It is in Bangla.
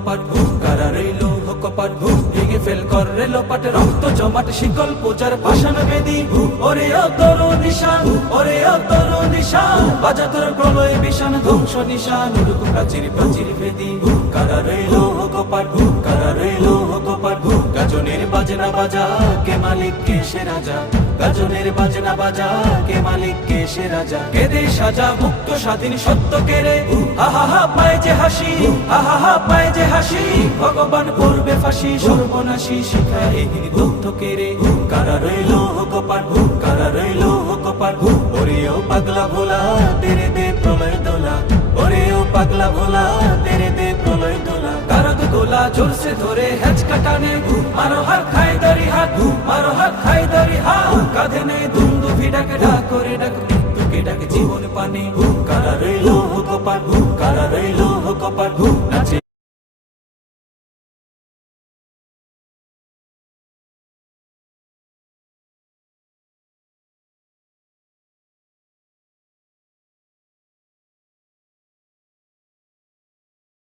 কপাট কারা রইল কপাট ভেঙে ফেল কর রেলোপাট রক্ত জমাট শিকল পূজার পাষাণ বেদি ওরে ও তরু নিশান ওরে ও তরু নিশান বাজা তোর প্রলয় বিশান ধ্বংস নিশান উড়ুক প্রাচীর প্রাচীর বেদি কারা রইল কপাট কারা রইল কপাট গাজনের বাজনা বাজা কে মালিক কে সে রাজা গাজনের বাজনা বাজা কে মালিক কে সে রাজা কেদে সাজা মুক্ত স্বাধীন সত্য কেড়ে আহা হা পায় যে হাসি আহা হা পায় যে হাসি ভগবান করবে ফাঁসি সর্বনাশী শিখায় এই তথ্য কেড়ে কারা রইল কপাট কারা রইল কপাট ওরে ও পাগলা ভোলা তেরে দে প্রলয় দোলা ওরে ও পাগলা ভোলা তেরে দে প্রলয় দোলা কারক গোলা জোর সে ধরে হেঁচকা টানে মারো হাত খাই দরি হাত মারো হাত খাই দরি হাত কাঁধে নেই দুন্দু ভিডাকে ডাক করে ডাক মৃত্যুকে ডাকে জীবন পানে কারা রইল কপাট কারা রইল কপাট নাচে